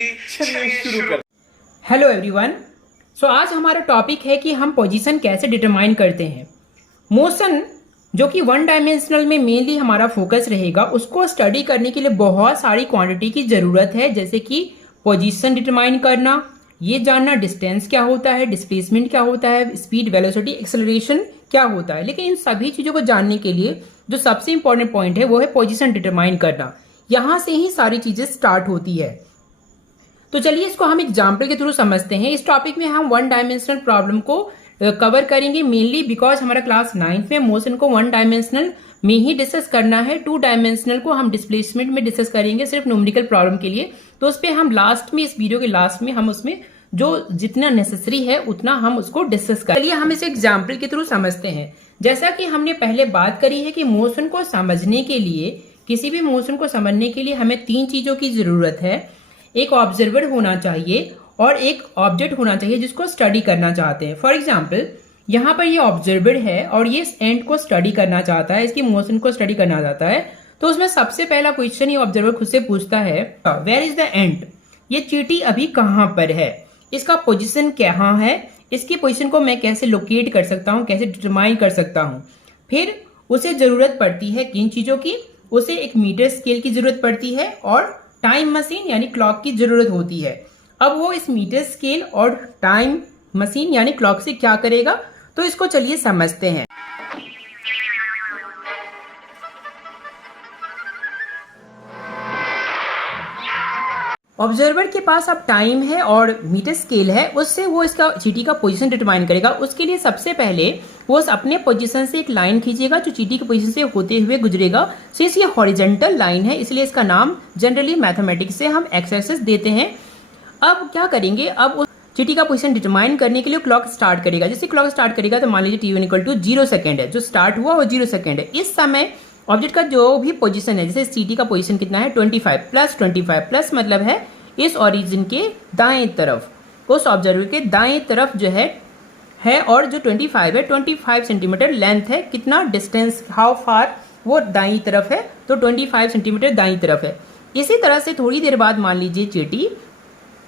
चलिए शुरू कर। Hello everyone. सो आज हमारा टॉपिक है कि हम पोजीशन कैसे डिटरमाइन करते हैं। मोशन जो कि वन डायमेंशनल में मेनली हमारा फोकस रहेगा, उसको स्टडी करने के लिए बहुत सारी क्वांटिटी की ज़रूरत है, जैसे कि पोजीशन डिटरमाइन करना, ये जानना डिस्टेंस क्या होता है, डिस्प्लेसमेंट क्या होता है, स्पीड, वेलोसिटी, एक्सेलरेशन क्या होता है। लेकिन इन सभी चीज़ों को जानने के लिए जो सबसे इंपॉर्टेंट पॉइंट है वो है पोजीशन डिटरमाइन करना। यहाँ से ही सारी चीज़ें स्टार्ट होती है। तो चलिए इसको हम एग्जाम्पल के थ्रू समझते हैं। इस टॉपिक में हम वन डायमेंशनल प्रॉब्लम को कवर करेंगे मेनली बिकॉज हमारा क्लास 9th में मोशन को वन डायमेंशनल में ही डिस्कस करना है। टू डायमेंशनल को हम डिस्प्लेसमेंट में डिस्कस करेंगे सिर्फ न्यूमेरिकल प्रॉब्लम के लिए। तो उस पर हम लास्ट में, इस वीडियो के लास्ट में हम उसमें जो जितना नेसेसरी है उतना हम उसको डिस्कस करें। चलिए हम इसे एग्जाम्पल के थ्रू समझते हैं। जैसा कि हमने पहले बात करी है कि मोशन को समझने के लिए, किसी भी मोशन को समझने के लिए हमें तीन चीजों की जरूरत है। एक ऑब्जर्वर होना चाहिए और एक ऑब्जेक्ट होना चाहिए जिसको स्टडी करना चाहते हैं। फॉर एग्जाम्पल यहाँ पर ये ऑब्जर्वर है और ये एंड को स्टडी करना चाहता है, इसकी मोशन को स्टडी करना चाहता है। तो उसमें सबसे पहला क्वेश्चन ये ऑब्जर्वर खुद से पूछता है, वेयर इज द एंड? ये चींटी अभी कहाँ पर है, इसका पोजिशन कहाँ है, इसकी पोजिशन को मैं कैसे लोकेट कर सकता हूँ, कैसे डिटरमाइन कर सकता हूँ। फिर उसे जरूरत पड़ती है किन चीजों की, उसे एक मीटर स्केल की जरूरत पड़ती है और टाइम मशीन यानी क्लॉक की जरूरत होती है। अब वो इस मीटर स्केल और टाइम मशीन यानी क्लॉक से क्या करेगा, तो इसको चलिए समझते हैं। ऑब्जर्वर के पास अब टाइम है और मीटर स्केल है, उससे वो इसका चींटी का पोजीशन डिटरमाइन करेगा। उसके लिए सबसे पहले वो अपने पोजीशन से एक लाइन खींचेगा जो चींटी के पोजीशन से होते हुए गुजरेगा। सिंस ये हॉरिजॉन्टल लाइन है इसलिए इसका नाम जनरली मैथमेटिक्स से हम एक्स एक्सिस देते हैं। अब क्या करेंगे, अब चींटी का पोजीशन डिटरमाइन करने के लिए क्लॉक स्टार्ट करेगा। जैसे क्लॉक स्टार्ट करेगा तो मान लीजिए t1 इक्वल टू 0 सेकेंड है, जो स्टार्ट हुआ वो 0 सेकेंड है। इस समय ऑब्जेक्ट का जो भी पोजीशन है, जैसे चींटी का पोजीशन कितना है 25 प्लस 25 प्लस मतलब है इस ओरिजिन के दाएं तरफ, उस ऑब्जर्वर के दाएं तरफ जो है और जो 25 है 25 सेंटीमीटर लेंथ है। कितना डिस्टेंस, हाउ फार वो दाईं तरफ है, तो 25 सेंटीमीटर दाईं तरफ है। इसी तरह से थोड़ी देर बाद मान लीजिए चींटी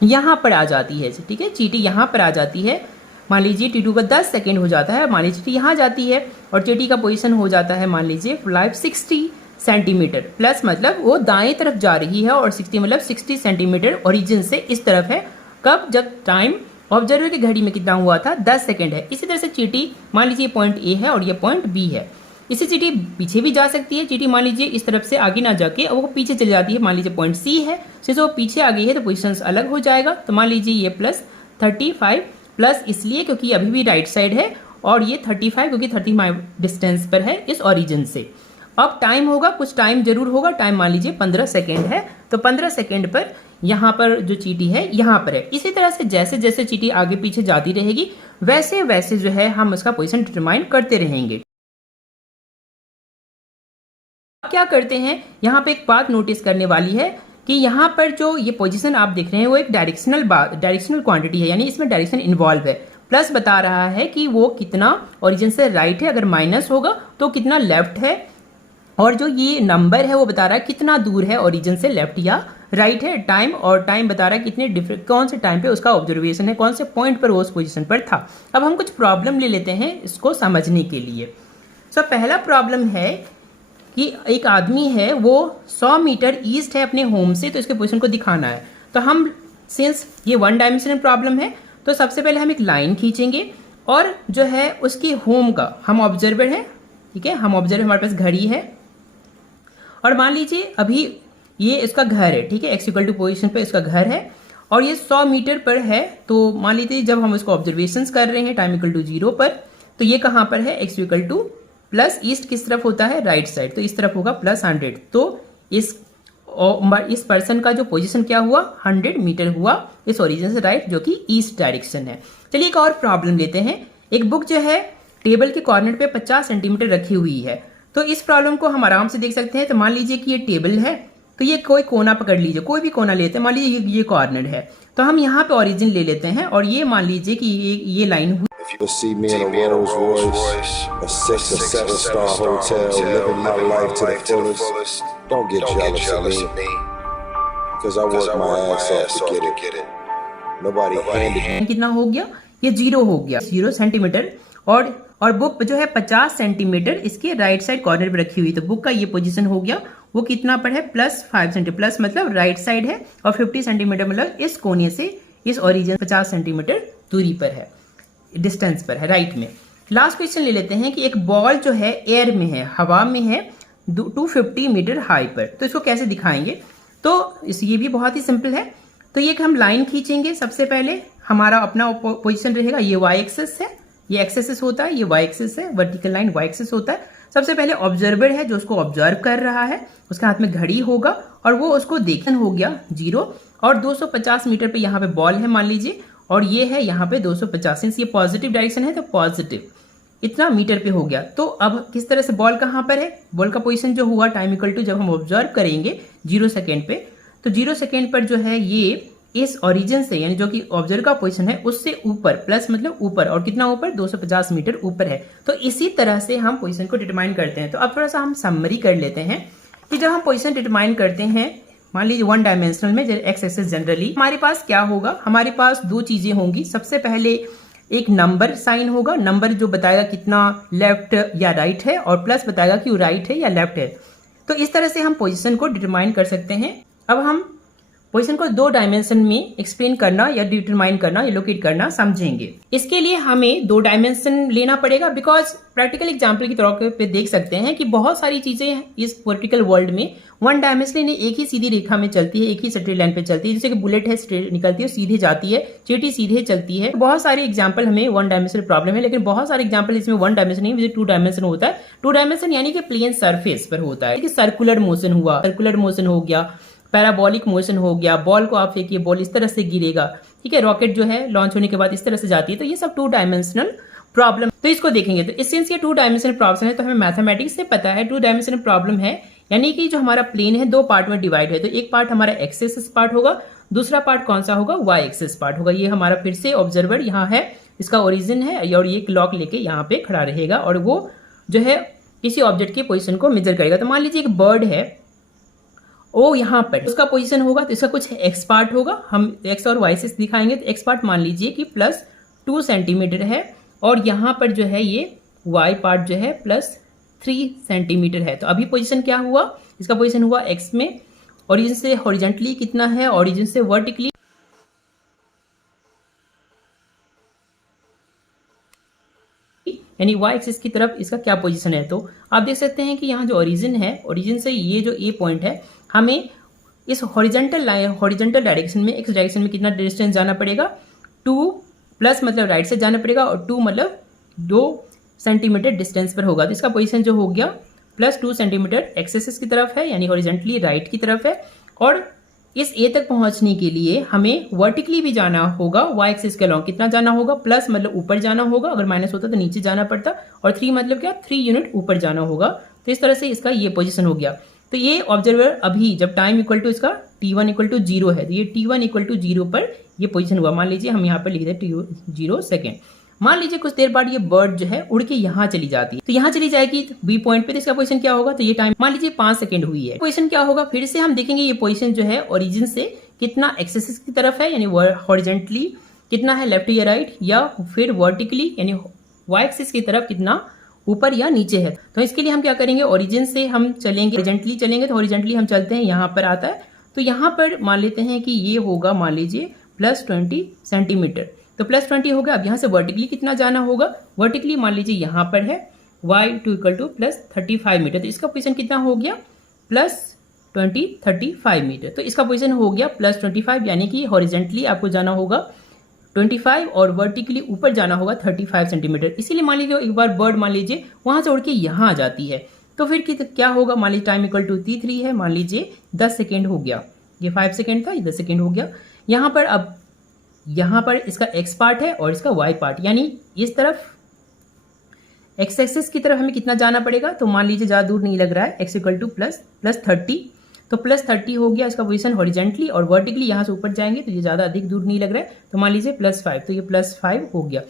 यहाँ पर आ जाती है। ठीक है, चींटी यहाँ पर आ जाती है। मान लीजिए t2 का 10 सेकेंड हो जाता है, मान लीजिए चींटी यहाँ जाती है और चींटी का पोजीशन हो जाता है मान लीजिए 560 सेंटीमीटर प्लस मतलब वो दाएं तरफ जा रही है और 60 मतलब 60 सेंटीमीटर ओरिजिन से इस तरफ है। कब? जब टाइम ऑब्जर्वर की घड़ी में कितना हुआ था 10 सेकेंड है। इसी तरह से चींटी मान लीजिए पॉइंट ए है और ये पॉइंट बी है। इससे चींटी पीछे भी जा सकती है। चींटी मान लीजिए इस तरफ से आगे ना जाके वो पीछे चली जाती है, मान लीजिए पॉइंट सी है, से वो पीछे आ गई है तो पोजिशन अलग हो जाएगा। तो मान लीजिए ये प्लस 35 प्लस इसलिए क्योंकि अभी भी राइट साइड है और ये 35 क्योंकि 35 डिस्टेंस पर है इस ओरिजिन से। अब टाइम होगा, कुछ टाइम जरूर होगा, टाइम मान लीजिए 15 सेकेंड है, तो 15 सेकेंड पर यहाँ पर जो चींटी है यहाँ पर है। इसी तरह से जैसे जैसे चींटी आगे पीछे जाती रहेगी वैसे वैसे जो है हम उसका पोजीशन डिटरमाइन करते रहेंगे। क्या करते हैं, यहाँ पे एक बात नोटिस करने वाली है कि यहाँ पर जो ये पोजीशन आप देख रहे हैं वो एक डायरेक्शनल क्वांटिटी है, यानी इसमें डायरेक्शन इन्वॉल्व है। प्लस बता रहा है कि वो कितना ओरिजिन से राइट है, अगर माइनस होगा तो कितना लेफ्ट है, और जो ये नंबर है वो बता रहा है कितना दूर है ओरिजिन से, लेफ्ट या राइट है। टाइम और टाइम बता रहा है कितने कौन से टाइम पे उसका ऑब्जर्वेशन है, कौन से पॉइंट पर वो उस पोजीशन पर था। अब हम कुछ प्रॉब्लम ले लेते हैं इसको समझने के लिए। पहला प्रॉब्लम है कि एक आदमी है वो 100 मीटर ईस्ट है अपने होम से, तो इसके पोजीशन को दिखाना है। तो हम सिंस ये वन डायमेंशनल प्रॉब्लम है तो सबसे पहले हम एक लाइन खींचेंगे और जो है उसकी होम का, हम ऑब्जर्वर है, ठीक है, हम ऑब्जर्वर, हमारे पास घड़ी है और मान लीजिए अभी ये इसका घर है, ठीक है, एक्स इक्वल टू पोजिशन पे इसका घर है और ये 100 मीटर पर है। तो मान लीजिए जब हम इसको ऑब्जर्वेशंस कर रहे हैं टाइम इक्वल टू 0 पर, तो ये कहाँ पर है, x equal two plus east किस तरफ होता है, राइट साइड, तो इस तरफ होगा प्लस 100। तो इस पर्सन का जो पोजीशन क्या हुआ 100 मीटर हुआ इस ओरिजिन से राइट, जो कि ईस्ट डायरेक्शन है। चलिए एक और प्रॉब्लम लेते हैं। एक बुक जो है टेबल के कॉर्नर पे 50 सेंटीमीटर रखी हुई है, तो इस प्रॉब्लम को हम आराम से देख सकते हैं। तो मान लीजिए कि ये टेबल है, तो ये कोई कोना पकड़ लीजिए, कोई भी कोना लेते हैं, मान लीजिए ये कॉर्नर है, तो हम यहाँ पे ओरिजिन ले लेते हैं और ये मान लीजिए कि ये लाइन हुई। You'll see me in a Rolls Royce, a 6 or 7-star hotel, living my life to the fullest. Don't get jealous of me. Because I worked my ass off to get it. Nobody handed me. कितना हो गया, ये 0 हो गया, 0 centimetre. और book जो है 50 centimetre इसके राइट साइड कॉर्नर पे रखी हुई, तो बुक का ये पोजीशन हो गया, वो कितना पर है +5 सेंटीमीटर, प्लस मतलब राइट साइड है, और 50 सेंटीमीटर मतलब इस कोने से इस ओरिजिन 50 सेंटीमीटर दूरी पर है, डिस्टेंस पर है, राइट में। लास्ट क्वेश्चन ले लेते हैं कि एक बॉल जो है एयर में है, हवा में है 250 मीटर हाई पर, तो इसको कैसे दिखाएंगे? तो ये भी बहुत ही सिंपल है। तो ये हम लाइन खींचेंगे, सबसे पहले हमारा अपना पोजीशन रहेगा, ये वाई एक्सिस है, ये एक्स एक्सिस होता है, ये वाई एक्सिस है, वर्टिकल लाइन वाई एक्सिस होता है। सबसे पहले ऑब्जर्वर है जो उसको ऑब्जर्व कर रहा है, उसके हाथ में घड़ी होगा और वो उसको देखन हो गया 0, और 250 मीटर पे यहाँ पे बॉल है मान लीजिए, और ये है यहाँ पे 250, सिंस ये पॉजिटिव डायरेक्शन है तो पॉजिटिव इतना मीटर पे हो गया। तो अब किस तरह से बॉल कहाँ पर है, बॉल का पोजीशन जो हुआ टाइम इक्वल टू जब हम ऑब्जर्व करेंगे 0 सेकेंड पे, तो 0 सेकेंड पर जो है ये इस ओरिजिन से, यानी जो कि ऑब्जर्व का पोजीशन है उससे ऊपर, प्लस मतलब ऊपर, और कितना ऊपर 250 मीटर ऊपर है। तो इसी तरह से हम पोजीशन को डिटरमाइन करते हैं। तो अब थोड़ा सा हम समरी कर लेते हैं कि जब हम पोजीशन डिटरमाइन करते हैं, मान लीजिए 1 डायमेंशनल में एक्स एक्सिस जनरली, हमारे पास क्या होगा, हमारे पास 2 चीजें होंगी। सबसे पहले एक नंबर साइन होगा, नंबर जो बताएगा कितना लेफ्ट या राइट है, और प्लस बताएगा कि वो राइट है या लेफ्ट है। तो इस तरह से हम पोजीशन को डिटरमाइन कर सकते हैं। अब हम पोजीशन को 2 डायमेंशन में एक्सप्लेन करना या डिटरमाइन करना या लोकेट करना समझेंगे। इसके लिए हमें 2 डायमेंशन लेना पड़ेगा, बिकॉज प्रैक्टिकल एग्जांपल के तौर पे देख सकते हैं कि बहुत सारी चीजें इस वर्टिकल वर्ल्ड में 1 डायमेंशनली एक ही सीधी रेखा में चलती है, एक ही स्ट्रेट लाइन पे चलती है, जैसे कि बुलेट है स्ट्रेट निकलती है, सीधे जाती है, चींटी सीधे चलती है। बहुत सारे एग्जाम्पल हमें 1 डायमेंशनल प्रॉब्लम है, लेकिन बहुत सारे एग्जाम्पल इसमें 1 डायमेंशन नहीं, 2 डायमेंशन होता है। 2 डायमेंशन यानी कि प्लेन सरफेस पर होता है, कि सर्कुलर मोशन हुआ, सर्कुलर मोशन हो गया, पैराबोलिक मोशन हो गया, बॉल को आप फेंकिए, बॉल इस तरह से गिरेगा, ठीक है, रॉकेट जो है लॉन्च होने के बाद इस तरह से जाती है, तो ये सब 2 डायमेंशनल प्रॉब्लम। तो इसको देखेंगे, तो सिंस ये 2 डायमेंशनल प्रॉब्लम है तो हमें मैथमेटिक्स से पता है 2 डायमेंशनल प्रॉब्लम है, यानी कि जो हमारा प्लेन है 2 पार्ट में डिवाइड है, तो एक पार्ट हमारा एक्स एक्सिस पार्ट होगा, दूसरा पार्ट कौन सा होगा, वाई एक्सिस पार्ट होगा। ये हमारा फिर से ऑब्जर्वर यहाँ है, इसका ओरिजिन है, और ये क्लॉक लेके यहाँ पे खड़ा रहेगा, और वो जो है किसी ऑब्जेक्ट की पोजीशन को मेजर करेगा। तो मान लीजिए एक बर्ड है, ओ यहाँ पर उसका पोजीशन होगा, तो इसका कुछ एक्स पार्ट होगा, हम एक्स और वाई से दिखाएंगे। तो एक्स पार्ट मान लीजिए कि +2 सेंटीमीटर है, और यहाँ पर जो है ये वाई पार्ट जो है +3 सेंटीमीटर है। तो अभी पोजीशन क्या हुआ, इसका पोजीशन हुआ एक्स में, ओरिजिन से हॉरिजेंटली कितना है, ओरिजिन से वर्टिकली यानी वाई एक्सिस की तरफ इसका क्या पोजीशन है। तो आप देख सकते हैं कि यहाँ जो ओरिजिन है, ओरिजिन से ये जो ए पॉइंट है, हमें इस हॉरिजेंटल लाइन, हॉरिजेंटल डायरेक्शन में, एक्स डायरेक्शन में कितना डिस्टेंस जाना पड़ेगा, 2 प्लस मतलब राइट से जाना पड़ेगा, और 2 मतलब 2 सेंटीमीटर डिस्टेंस पर होगा। तो इसका पोजीशन जो हो गया +2 सेंटीमीटर एक्स एक्सिस की तरफ है, यानी हॉरिजेंटली राइट की तरफ है, और इस ए तक पहुंचने के लिए हमें वर्टिकली भी जाना होगा, वाई एक्सिस के अलॉन्ग कितना जाना होगा, प्लस मतलब ऊपर जाना होगा, अगर माइनस होता तो नीचे जाना पड़ता, और 3 मतलब क्या, 3 यूनिट ऊपर जाना होगा। तो इस तरह से इसका ये पोजीशन हो गया। तो ये ऑब्जर्वर अभी जब टाइम इक्वल टू इसका t1 इक्वल टू 0 है, तो ये t1 इक्वल टू 0 पर ये पोजीशन हुआ। मान लीजिए हम यहाँ पर लिख दें 0 सेकेंड। मान लीजिए कुछ देर बाद ये बर्ड जो है उड़ के यहाँ चली जाती है, तो यहाँ चली जाएगी बी पॉइंट पे, तो इसका पोजीशन क्या होगा, तो ये टाइम मान लीजिए 5 सेकंड हुई है, पोजीशन क्या होगा, फिर से हम देखेंगे ये पोजीशन जो है ओरिजिन से कितना एक्स एक्सिस की तरफ है, यानी हॉरिजेंटली कितना है, लेफ्ट या राइट, या फिर वर्टिकली यानी वाई एक्सिस की तरफ कितना ऊपर या नीचे है। तो इसके लिए हम क्या करेंगे, ओरिजिन से हम चलेंगे, हॉरिजेंटली चलेंगे, तो हॉरिजेंटली हम चलते हैं, यहाँ पर आता है, तो यहाँ पर मान लेते हैं कि ये होगा मान लीजिए +20 सेंटीमीटर, तो +20 हो गया। अब यहाँ से वर्टिकली कितना जाना होगा, वर्टिकली मान लीजिए यहाँ पर है y2 इक्वल टू +35 मीटर, तो इसका पोजीशन कितना हो गया +20 35 मीटर। तो इसका पोजीशन हो गया +25, यानी कि हॉरिजेंटली आपको जाना होगा 25 और वर्टिकली ऊपर जाना होगा 35 सेंटीमीटर। इसीलिए मान लीजिए एक बार बर्ड मान लीजिए वहां से उड़ के यहाँ आ जाती है, तो फिर क्या होगा, मान लीजिए टाइम इक्वल टू t3 है, मान लीजिए 10 सेकेंड हो गया, ये 5 सेकेंड था, ये 10 सेकेंड हो गया। यहाँ पर अब यहाँ पर इसका x पार्ट है और इसका y पार्ट, यानी इस तरफ x एक्सिस की तरफ हमें कितना जाना पड़ेगा, तो मान लीजिए ज़्यादा दूर नहीं लग रहा है, x इक्वल टू +30, तो +30 हो गया इसका पोजीशन हॉरिजेंटली, और वर्टिकली यहाँ से ऊपर जाएंगे तो ये ज़्यादा अधिक दूर नहीं लग रहा है, तो मान लीजिए +5, तो ये +5 हो गया।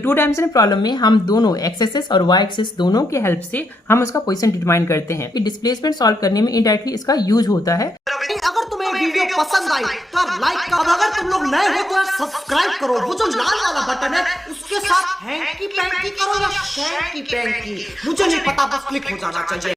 टू डायमेंशनल प्रॉब्लम में हम दोनों एक्स एक्सिस और वाई एक्सिस दोनों के हेल्प से हम उसका पोजीशन डिटरमाइन करते हैं। डिस्प्लेसमेंट सॉल्व करने में इनडायरेक्टली इसका यूज होता है। अगर तुम्हें वीडियो पसंद आई तो लाइक करो, अगर तुम लोग नए हो तो सब्सक्राइब करो, वो जो लाल वाला बटन है उसके साथ हैंकी पैंकी करो या शैंकी पैंकी, मुझे नहीं पता, बस क्लिक हो जाना चाहिए।